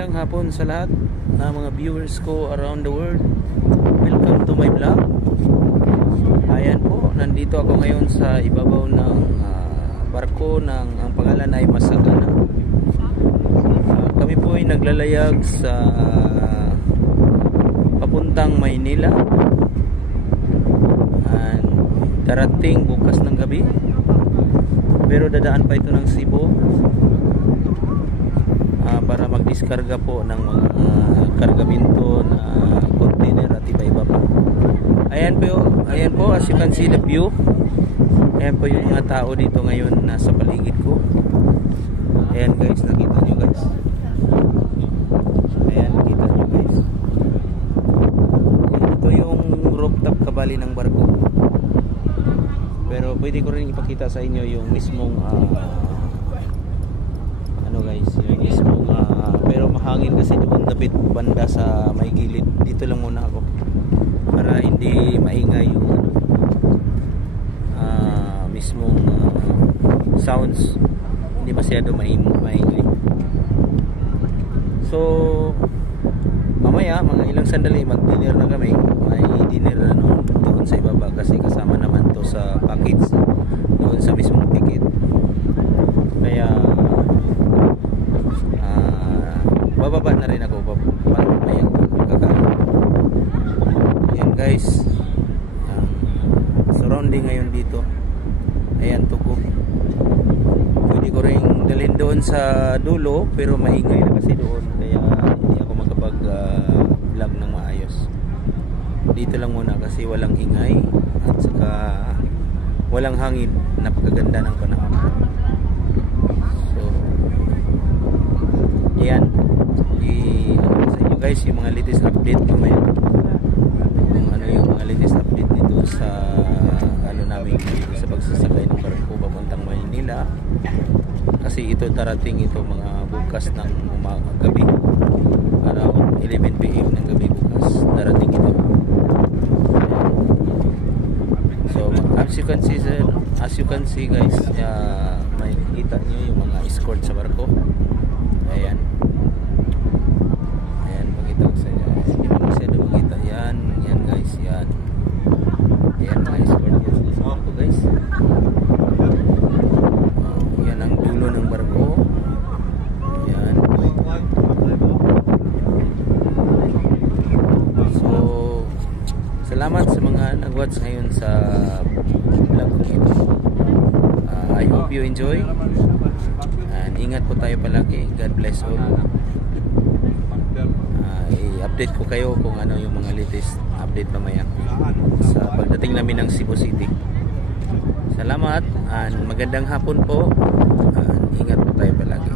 Magandang hapon sa lahat na mga viewers ko around the world. Welcome to my vlog. Ayan po, nandito ako ngayon sa ibabaw ng barko ng ang pangalan ay Masagana. Kami po ay naglalayag sa papuntang Maynila. And darating bukas ng gabi. Pero dadaan pa ito ng Cebu para magdiskarga po ng mga kargamento na container at iba-iba pa. Ayan po, as you can see the view. Ayan po yung mga tao dito ngayon nasa paligid ko. Ayan guys, nakita nyo guys. Ayan, nakita nyo guys. Ayan, ito yung rooftop kabali ng barko. Pero pwede ko rin ipakita sa inyo yung mismong guys, yung mismong pero mahangin kasi doon dapit banda sa may gilid. Dito lang muna ako para hindi maingay yung mismong sounds, hindi masyado maingay. So mamaya mga ilang sandali mag-dinner na kami. May dinner doon sa ibaba kasi kasama naman to sa package doon sa mismong ticket. Kaya bababa na rin ako para mamaya kakain. Ayan guys, surrounding ngayon dito. Ayan, tugo. Pwede ko rin dalhin doon sa dulo pero maingay na kasi doon, kaya hindi ako makapag vlog ng maayos. Dito lang muna kasi walang ingay at saka walang hangin. Napakaganda ng panahon. So ayan, sa inyo guys yung mga latest update mamaya, kung ano yung mga latest update dito sa namin dito sa pagsasakay ng barko papuntang Maynila. Kasi ito darating ito mga bukas ng gabi, around 11 PM ng gabi bukas darating ito. So as you can see guys, makikita nyo yung mga escort sa barko. Ayan, pakita ko sa inyo. Hindi mo masyado makita. Yan guys, yan mga escort yan sa barko guys. Yan ang dulo ng barko. Yan. So salamat sa mga nag-watch ngayon sa vlog ko ito. I hope you enjoy. And ingat po tayo palagi. God bless all. I-update ko kayo kung ano yung mga latest update mamaya sa pagdating namin ng Cebu City. Salamat and magandang hapon po. Ingat po tayo palagi.